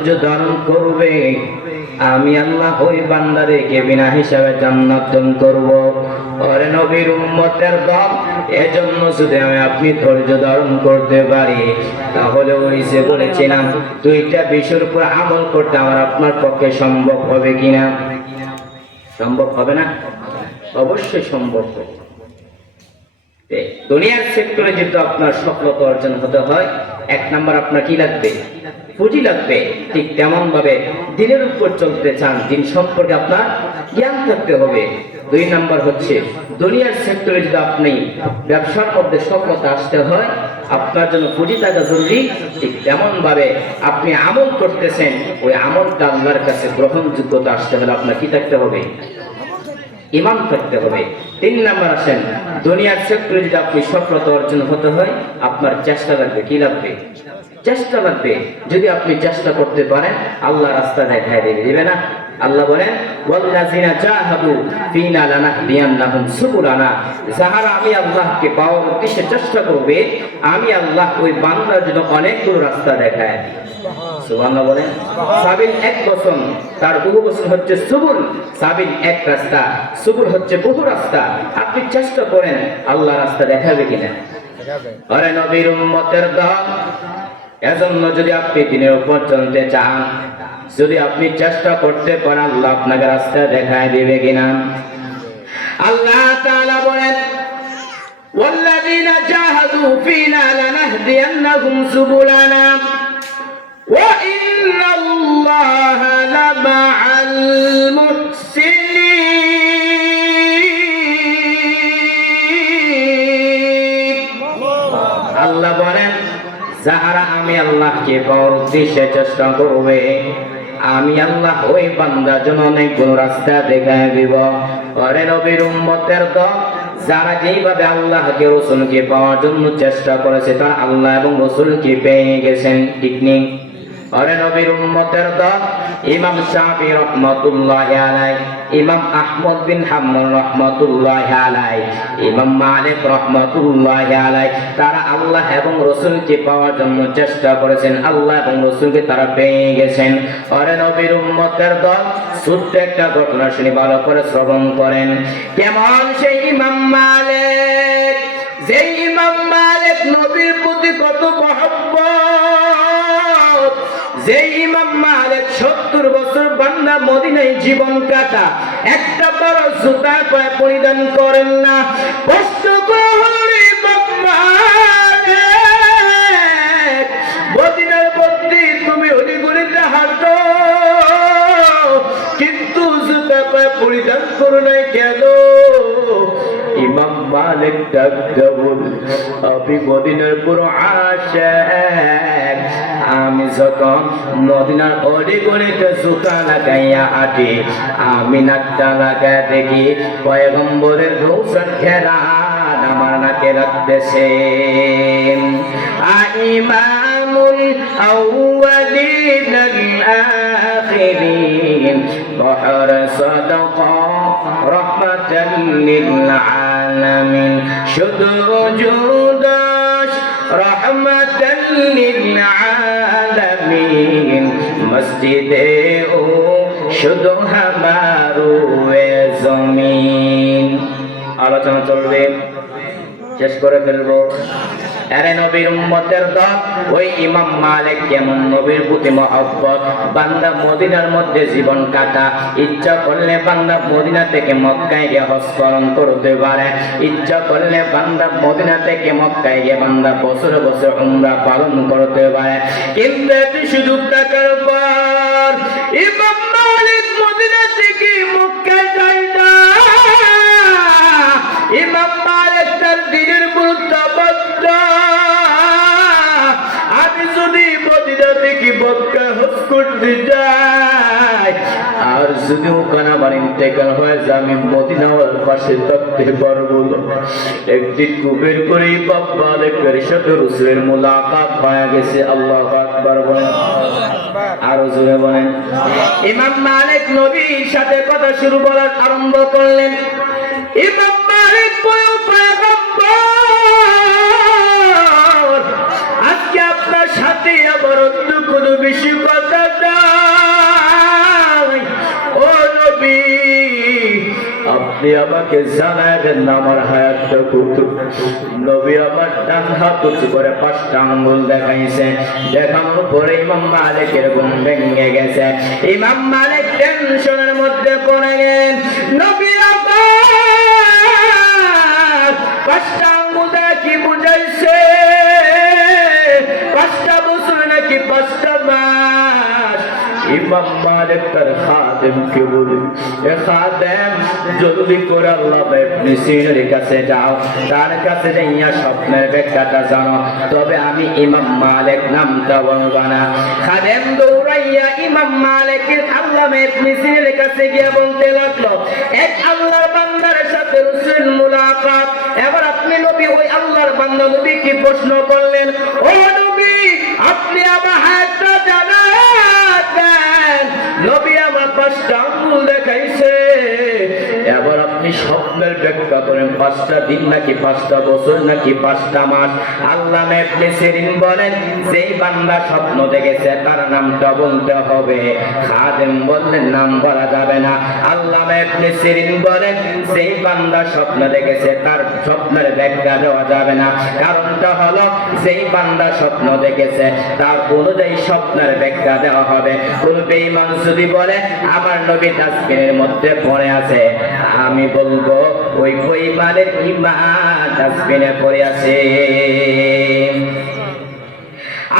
ধৈর্য ধারণ করবে, আমি আল্লাহ ওই বান্দাদেরকে বিনা হিসাবে জান্নাত দান করব। ওরে নবীর উম্মতের দল, এজন্য যদি আমি আপনি ধৈর্য ধারণ করতে পারি, তাহলে ওই যে বলেছিলাম দুইটা বিষয়ের উপর আমল করতে আমার আপনার পক্ষে সম্ভব হবে কিনা? সম্ভব হবে না? অবশ্যই সম্ভব হবে। দুনিয়ার সেক্টরে যদি আপনার সফলতা অর্জন হতে হয়, এক নাম্বার আপনার কি লাগবে? পুঁজি লাগবে। ঠিক তেমন ভাবে দিনের উপর চলতে চান, দিন সম্পর্কে আপনার জ্ঞান থাকতে হবে। দুই নাম্বার হচ্ছে দুনিয়ার সেক্টরে যদি আপনি ব্যবসার মধ্যে সফলতা আসতে হয়, আপনার জন্য পুঁজি থাকা জরুরি। ঠিক তেমন ভাবে আপনি আমল করতেছেন, ওই আমলটা আল্লাহর কাছে গ্রহণযোগ্যতা আসতে হলে আপনার কি থাকতে হবে? ইমান থাকতে হবে। তিন নাম্বার আসেন, দুনিয়ার সেক্টরে যদি আপনি সফলতা অর্জন হতে হয়, আপনার চেষ্টা লাগবে। কি লাগবে? চেষ্টা লাগবে। যদি আপনি চেষ্টা করতে পারেন, আল্লাহ রাস্তা দেখায় দিবে না? আল্লাহ বলেন, ওয়াল্লাযিনা জাহাদু ফিনা লানাহদিয়ান্নাহুম সুবুলানা। যারা আমি আল্লাহকে পাওয়ার উদ্দেশ্যে চেষ্টা করবে, আমি আল্লাহ ওই বান্দার জন্য অনেকগুলো রাস্তা দেখায় দিই। সুবহানাল্লাহ বলেন। সাবিল এক বচন, তার বহু বচন হচ্ছে সুবুল। সাবিল এক রাস্তা, সুবুল হচ্ছে বহু রাস্তা। আপনি চেষ্টা করেন, আল্লাহ রাস্তা দেখাবে কিনা? আরে নবীর উম্মতের দল, এজন্য যদি আপনি দিনের উপর চলতে চান, যদি আপনি চেষ্টা করতে পারেন, আল্লাহ আপনাকে রাস্তা দেখায় দিবে কিনা? আল্লাহ তাআলা বলেন, ওয়াল্লাযিনা জাহাদু ফিনা লানাহদিয়ান্নাহুম সুবুলানা ওয়া ইন্নাল্লাহা লামাআল মুহসিনিন। আল্লাহ বলেন, যারা আমি আল্লাহকে পাওয়ার উদ্দেশ্যে চেষ্টা করবে, আমি আল্লাহ ওই বান্দার জন্য অনেকগুলো রাস্তা দেখায় দিব। ওরে নবীর উম্মতের দল, যারা যেইভাবে আল্লাহকে রাসূলকে পাওয়ার জন্য চেষ্টা করেছে, তারা আল্লাহ এবং রাসূলকে পেয়ে গেছেন। ঠিক নেই? ওরে নবীর উম্মতের দল, ইমাম শাফি রাহমাতুল্লাহি আলাইহি, ইমাম আহমদ বিন হাম্বল রাহমাতুল্লাহি আলাইহি, ইমাম মালিক রাহমাতুল্লাহি আলাইহি, তারা আল্লাহ এবং রাসূলকে পাওয়ার জন্য চেষ্টা করেছেন, আল্লাহ এবং রাসূলকে তারা পেয়ে গেছেন। ওরে নবীর উম্মতের দল, ছোট্ট একটা ঘটনা শুনি, ভালো করে শ্রবণ করেন। কেমন সেই ইমাম মালিক, যে ইমাম মালিক নবীর প্রতি কত মহব্বত, যে ইমাম মালিক 70 বছর বান্দা মদিনায় জীবন কাটা, একটা বড় জুতার পায়ে পরিধান করেন না। কষ্ট করে ইমাম মালিক মদিনার মধ্যে তুমি অলিগলিতে হাঁটো, কিন্তু জুতা পায়ে পরিধান করো নাই কেন? ইমাম মালিক ডাক বল, আমি মদিনার পুরো আশিক, আমি যখন মদিনার অলিগলিতে জুতা লাগাইয়া হাঁটি, আমি নাকটা লাগায় দেখি পয়গম্বরের রওজা ঘেরান আমার নাকে রাখতেছেন। ইমামুল আউয়ালিন আল আখিরিন বহর সাদাকা রাহমাতাল লিল আলামিন, শুধু জুদাস রাহমাতাল লিল আলামিন, মসজিদে ও শুধু হামারু জমিন। আলোচনা চলবে, শেষ করে ফেলবো। আরে নবীর উম্মতের দল, ওই ইমাম মালিক কেমন নবীর প্রতি মহব্বত, বান্দা মদিনার মধ্যে জীবন কাটা, ইচ্ছা করলে বান্দা মদিনা থেকে মক্কায় গিয়ে হজ পালন করতে পারে, ইচ্ছা করলে বান্দা মদিনা থেকে মক্কায় গিয়ে বান্দা বছর বছর উমরা পালন করতে পারে। কিন্তু এটি শুধু টাকার পর ইমাম মালিক মদিনা থেকে মক্কায় যায় না। ইমাম মালিক তার দিনের গুরুত্ব বদ্ধ। আমি যদি মদিনা থেকে মক্কা হজ করতে যাই, আর যদি ওখানে আমার ইন্তেকাল হয়ে যায়, আমি মদিনার পাশে থাকতে পারবো না। একদিন কুবের করে ইমাম মালিকের সাথে রাসূলের মুলাকাত হয়ে গেছে। আল্লাহু আকবার বলেন, আরো জোরে বলেন। ইমাম মালিক নবীর সাথে কথা শুরু করার আরম্ভ করলেন। ইমাম মালিক পয়গম্বর, আজকে আপনার সাথে হাতে আমার অন্য কোনো বেশি কথা নাই। ও নবী, আপনি আমাকে জানায় দেন না আমার হায়াতটা কত। নবী আমার ডান হাত উঁচু করে 5টা আঙ্গুল দেখাইছে। দেখানোর পরে ইমাম মালিকের ঘুম ভেঙে গেছে। ইমাম মালিক টেনশনের মধ্যে পড়ে গেলেন। নবী আমার 5টা আঙ্গুল দ্বারা কি বুঝাইছে? 5টা বছর নাকি 5টা মাস? ইমাম মালিক তার খাদেমকে বলে, এ খাদেম, জলদি করে আল্লামা ইবনে সিরিনের কাছে যাও, তার কাছে যাইয়া স্বপ্নের ব্যাখ্যাটা জানো, তবে আমি ইমাম মালিক নামটা বলবো না। খাদেম দৌড়াইয়া ইমাম মালিকের আল্লামা ইবনে সিরিনের কাছে গিয়ে বলতে লাগলো, এক আল্লাহর বান্দার সাথে রাসূল মুলাকাত। এবার আপনি নবী ওই আল্লাহর বান্দা নবীকে প্রশ্ন করলেন, ও নবী, আপনি আমার হাতটা জানেন? নবী আমার 5টা আঙ্গুল দেখাইছে। এবার আপনি স্বপ্নের ব্যাখ্যা করেন, 5টা দিন নাকি 5টা বছর নাকি 5টা মাস? আল্লামা ইবনে সিরিন বলেন, যেই বান্দা স্বপ্ন দেখেছে তার নামটা বলতে হবে। খাদেম বললেন, নাম বলা যাবে না। আল্লামা ইবনে সিরিন বলেন, যেই বান্দা স্বপ্ন দেখেছে তার স্বপ্নের ব্যাখ্যা দেওয়া যাবে না। কারণটা হলো, যেই বান্দা স্বপ্ন দেখেছে তার অনুযায়ী স্বপ্নের ব্যাখ্যা দেওয়া হবে। কোন বেঈমান যদি বলে আমার নবী ডাস্টবিনের মধ্যে পড়ে আছে, আমি বলবো ওই বেঈমানের ঈমান ডাস্টবিনে পড়ে আছে।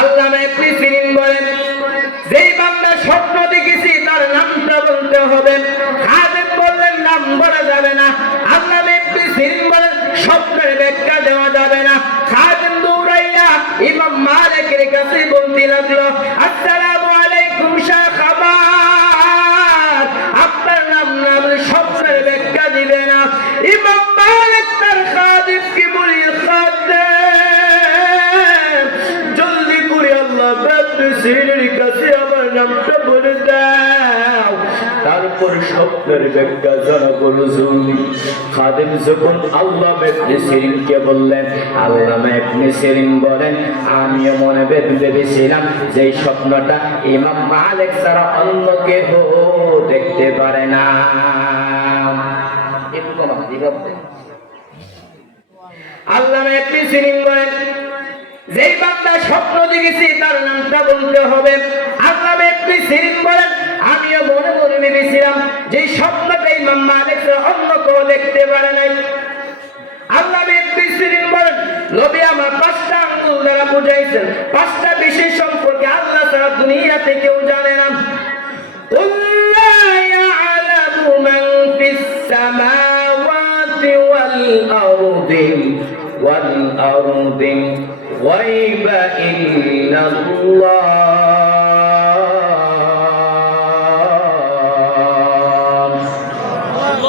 আল্লামা ইবনে সিরিন বলেন, যেই বান্দা স্বপ্ন দেখেছি তার নামটা বলতে হবে। খাদেম বললেন, নাম বলা যাবে না। আল্লামা ইবনে সিরিন বলেন, স্বপ্নের ব্যাখ্যা দেওয়া যাবে না। খাদেম দৌড়াইয়া ইমাম মালিকের কাছে বলতে লাগলো, আসসালামু আলাইকুম শাহ, খাবার, আপনার নাম না বলে স্বপ্নের ব্যাখ্যা দিবে না। ইমাম মালিক তার খাদেমকে বলি, খাদেম, জলদি করে আল্লামা ইবনে সিরিনের কাছে আমার নামটা বলে দাও, তারপর স্বপ্নের ব্যাখ্যা জানাবো রাসূল। খাদেম যখন আল্লামা ইবনে সিরিনকে বললেন, আল্লামা ইবনে সিরিন বলেন, আমিও মনে ভেবেছিলাম যে এই স্বপ্নটা ইমাম মালিক ছাড়া অন্য কেউ দেখতে পারে না। আল্লামা ইবনে সিরিন বলেন, যেই বান্দা স্বপ্ন দেখেছি তার নামটা বলতে হবে। আল্লামা ইবনে সিরিন বলেন, আমিও মনে মনে ভেবেছিলাম যে স্বপ্নটা ইমাম মালিক ছাড়া অন্য কেউ দেখতে পারে নাই। আল্লামা ইবনে সিরিন বলেন, নবী আমার 5টা আঙ্গুল দ্বারা বুঝাইছেন। 5টা বিষয় সম্পর্কে আল্লাহ ছাড়া দুনিয়াতে কেউ জানে না। লা ইয়ালামু মান ফিস সামাওয়াতি ওয়াল আরদি গায়বা ইল্লাল্লাহ।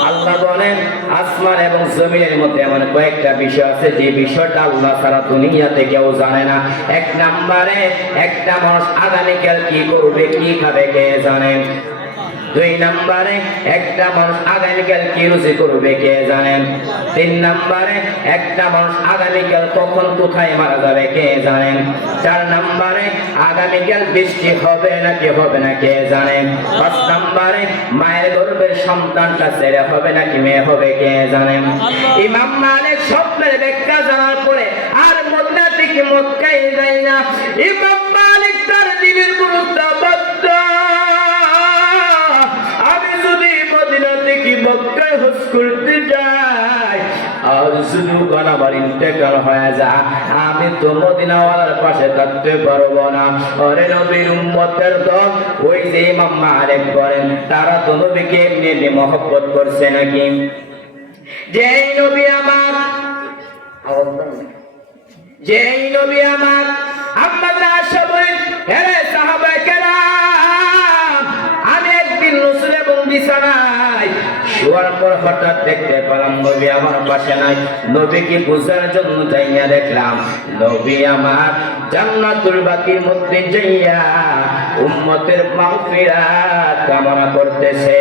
আল্লাহ বলেন, আসমান এবং জমিনের মধ্যে এমন কয়েকটা বিষয় আছে যে বিষয়টা আল্লাহ ছাড়া দুনিয়াতে কেউ জানে না। 1 নম্বরে, একটা মানুষ আগামীকাল কি করবে, কি খাবে, কে জানেন? 2 নম্বরে, একটা মানুষ আগামীকাল কি রুজি করবে, কে জানেন? 3 নম্বরে, একটা মানুষ আগামীকাল কখন কোথায় মারা যাবে, কে জানেন? 4 নম্বরে, আগামীকাল বৃষ্টি হবে নাকি হবে না, কে জানেন? 5 নম্বরে, মায়ের গর্ভের সন্তানটা ছেলে হবে নাকি মেয়ে হবে, কে জানেন? ইমাম মালিক স্বপ্নের ব্যাখ্যা জানার পরে আর মদিনা থেকে মক্কায় যায় না। ইমাম মালিক তার দিনের গুরুত্ব বদ্ধ, আমি যদি মদিনা থেকে মক্কায় হজ করতে যাই আর শুধু আমার ইন্তেকাল হয়ে যায়, আমি তো মদিনাওয়ালার পাশে থাকতে পারবো না। ওরে নবীর উম্মতের দল, ওই যে ইমাম মালিক করেন, তারা তো নবীকে এমনি এমনি মহব্বত করছে নাকি? যেই নবী আমার আপনারা সবাই, হে সাহাবায়ে কেরাম, আমি একদিন রাসূল এবং বিছানায় শোয়ার পর হঠাৎ দেখতে পেলাম নবী আমার পাশে নাই। নবীকে বুঝার জন্য যাইয়া দেখলাম নবী আমার জান্নাতুল বাকির মধ্যে যাইয়া উম্মতের মাগফিরাত কামনা করতেছে।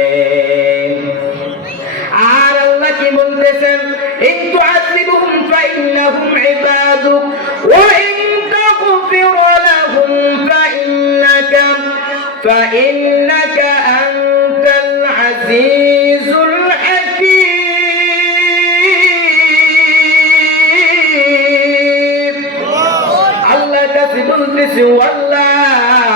আর আল্লাহ কি বলতেছেন, ইন তুআযিবুহুম ফাইন্নাহুম ইবাদুক ওয়া ইন তাগফির লাহুম فإنك أنت العزيز الحكيم الله كسبن والله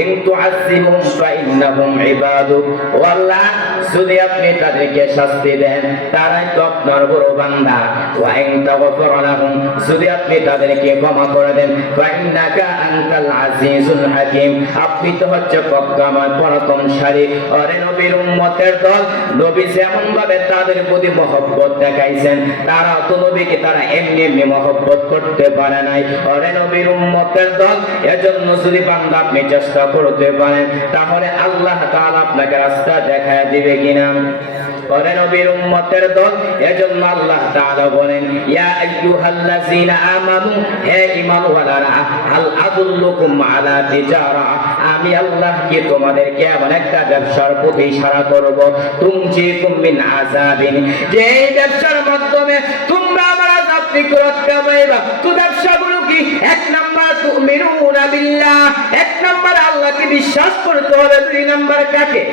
إن تعذبهم فإنهم عبادك والله যদি আপনি তাদেরকে শাস্তি দেন তারাই তো আপনার বড় বান্দা ওয়া ইন তাগফির লাহুম যদি আপনি তাদেরকে ক্ষমা করে দেন ফাইন্নাকা আনতাল আজিজুল হাকীম আপনি তো হচ্ছে প্রজ্ঞাময় পরাক্রমশালী। আরে নবীর উম্মতের দল নবী যেমন ভাবে তাদের প্রতি মহব্বত দেখাইছেন তারা তো নবীকে তারা এমনি এমনি মহব্বত করতে পারে নাই। আরে নবীর উম্মতের দল এজন্য যদি বান্দা আপনি চেষ্টা করতে পারেন তাহলে আল্লাহ তাআলা আপনাকে রাস্তা দেখায় দিবে কিনা। পরে নবীর উম্মতের দল এজন্য আল্লাহ তাআলা বলেন ইয়া আইয়ুহাল্লাযীনা আমানু হে ঈমানওয়ালারা হাল আদুল্লুকুম আলা তিজারা আমি আল্লাহ কি তোমাদেরকে এমন একটা ব্যবসার প্রতি ইশারা করব তুমজিকুম মিন আযাবিন যে ব্যবসার মাধ্যমে তোমরা আমার আযাব থেকে রক্ষা পাইবা। তো ব্যবসাগুলো কি? এক নাম্বার তুমিনুনা বিল্লাহ এক নাম্বার আল্লাহকে বিশ্বাস করতে হবে। দুই নাম্বার কাকে?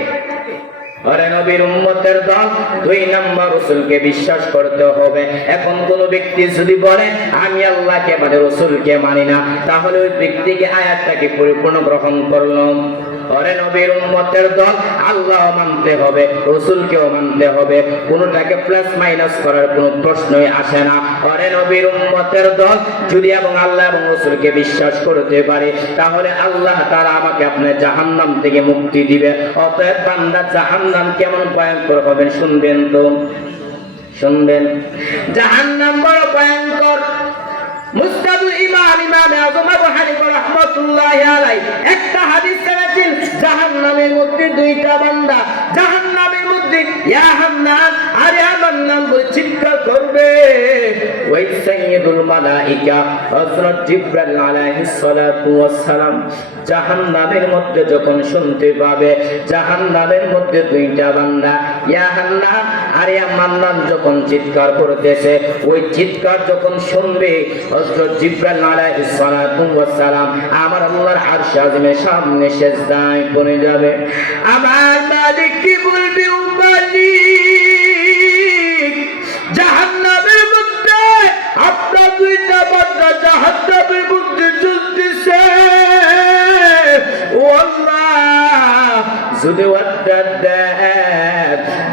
আরে নবীর উম্মতের দল দুই নাম্বার রাসূলকে বিশ্বাস করতে হবে। এখন কোন ব্যক্তি যদি বলে আমি আল্লাহকে মানে রাসূলকে মানি না তাহলে ওই ব্যক্তিকে আয়াতটাকে পরিপূর্ণ গ্রহণ করলো। আরে নবীর উম্মতের দল আল্লাহ মানতে হবে রাসূলকেও মানতে হবে, কোনটাকে প্লাস মাইনাস করার কোনো প্রশ্নই আসে না। আরে নবীর উম্মতের দল যদি এবং আল্লাহ এবং রাসূলকে বিশ্বাস করতে পারে তাহলে আল্লাহ তাআলা আমাকে আপনার জাহান্নাম থেকে মুক্তি দিবে। অতএব বান্দা জাহান্নাম কেমন ভয়ঙ্কর হবে শুনবেন তো, শুনবেন। জাহান্নাম বড় ভয়ঙ্কর। মুসনাদুল ইমাম আযম আবু হানিফা রাহমাতুল্লাহি আলাইহি একটা হাদিস এনেছেন জাহান্নামের মধ্যে দুইটা বান্দা জাহান্নামের মধ্যে ইয়া হান্নান আর ইয়া মান্নান বলে চিৎকার করবে। ওই সাইয়্যিদুল মালায়েকা হযরত জিবরাইল আলাইহিস সালাতু ওয়াস সালাম জাহান্নামের মধ্যে যখন শুনতে পাবে জাহান্নামের মধ্যে দুইটা বান্দা ইয়া হান্নান আর ইয়া মান্নান যখন চিৎকার করতেছে ওই চিৎকার যখন শুনবে হযরত জিবরাইল আলাইহিস সালাতু ওয়াস সালাম আমার আল্লাহর আরশ আযমের সামনে সিজদায় পড়ে যাবে। আমার মালিক কি বলবে? ও মালিক জাহান্নামের মধ্যে আপনার দুইটা বান্দা জাহান্নামের মধ্যে জ্বলতেছে। ও আল্লাহ যদি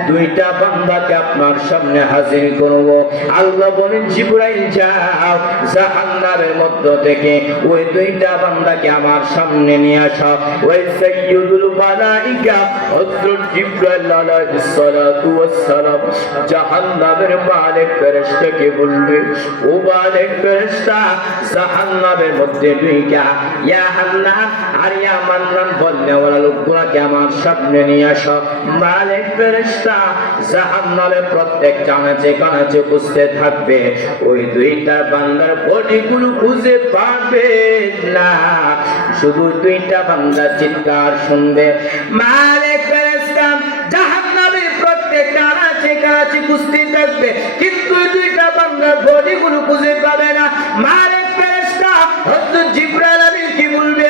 দুইটা বান্দাকে আপনার সামনে হাজির করব। আল্লাহ বলেন জিবরাইল যাও জাহান্নামের মধ্য থেকে ওই দুইটা বান্দাকে আমার সামনে নিয়ে আসো। ওই সাইয়্যিদুল মালায়েকা হযরত জিবরাইল আলাইহিস সালাতু ওয়াস সালাম জাহান্নামের মালিক ফেরেশতাকে বলবে ও মালিক ফেরেশতা জাহান্নামের মধ্যে দুইটা ইয়া হান্নান আর ইয়া মান্নান বলনেওয়ালা লোকগুলোকে আমার সামনে নিয়ে আসো। মালিক ফেরেশতা জাহান্নামের প্রত্যেক কানাচে কানাচে খুঁজতে থাকবে ওই দুইটা বান্দার বডিগুলো খুঁজে পাবে না, শুধু দুইটা বান্দা চিৎকার শুনবে। মালিক ফেরেশতা জাহান্নামের প্রত্যেক কানাচে কানাচে খুঁজতে থাকবে কিন্তু দুইটা বান্দার বডিগুলো খুঁজে পাবে না। মালিক ফেরেশতা হযরত জিবরাইল আমিন কি বলবে?